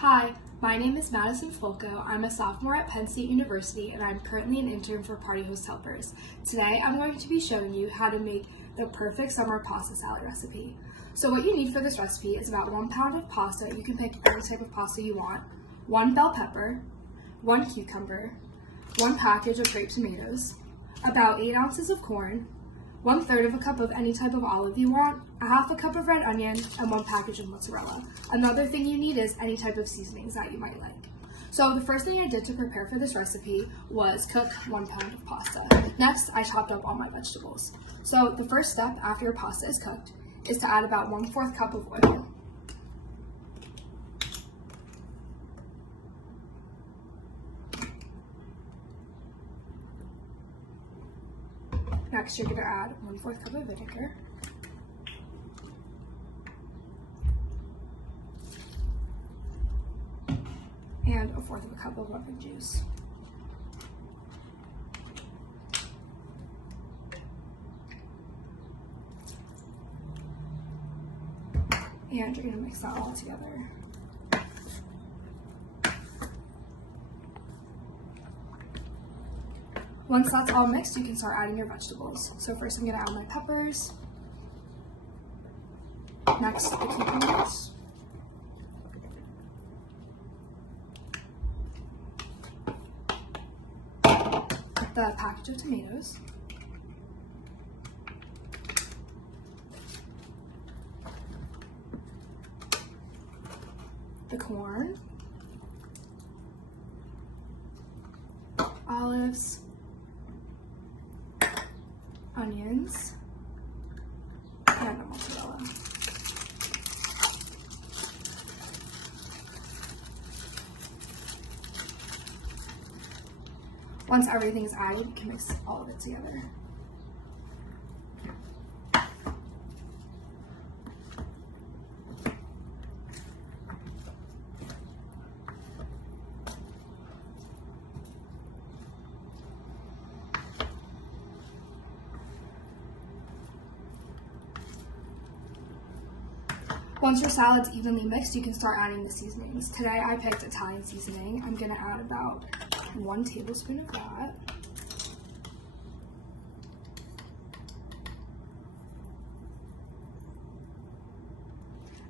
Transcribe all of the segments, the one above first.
Hi, my name is Madison. I'm a sophomore at Penn State University and I'm currently an intern for Party Host Helpers. Today I'm going to be showing you how to make the perfect summer pasta salad recipe. So what you need for this recipe is about 1 pound of pasta. You can pick any type of pasta you want, 1 bell pepper, 1 cucumber, 1 package of grape tomatoes, about 8 ounces of corn, 1/3 of a cup of any type of olive you want, a half a cup of red onion, and 1 package of mozzarella. Another thing you need is any type of seasonings that you might like. So the first thing I did to prepare for this recipe was cook 1 pound of pasta. Next, I chopped up all my vegetables. So the first step after your pasta is cooked is to add about 1/4 cup of oil. Next, you're going to add 1/4 cup of vinegar. And 1/4 of a cup of lemon juice. And you're going to mix that all together. Once that's all mixed, you can start adding your vegetables. So first I'm going to add my peppers. Next, the cucumbers. The package of tomatoes. The corn. Olives. Onions, and the mozzarella. Once everything is added, you can mix all of it together. Once your salad's evenly mixed, you can start adding the seasonings. Today I picked Italian seasoning. I'm going to add about 1 tablespoon of that.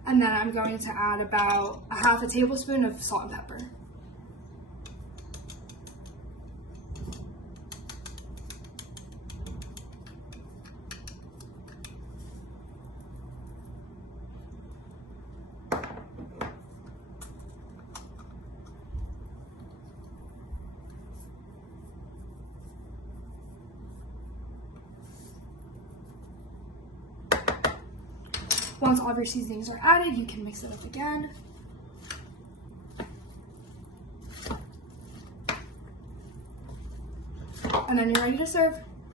And then I'm going to add about a half a tablespoon of salt and pepper. Once all of your seasonings are added, you can mix it up again. And then you're ready to serve.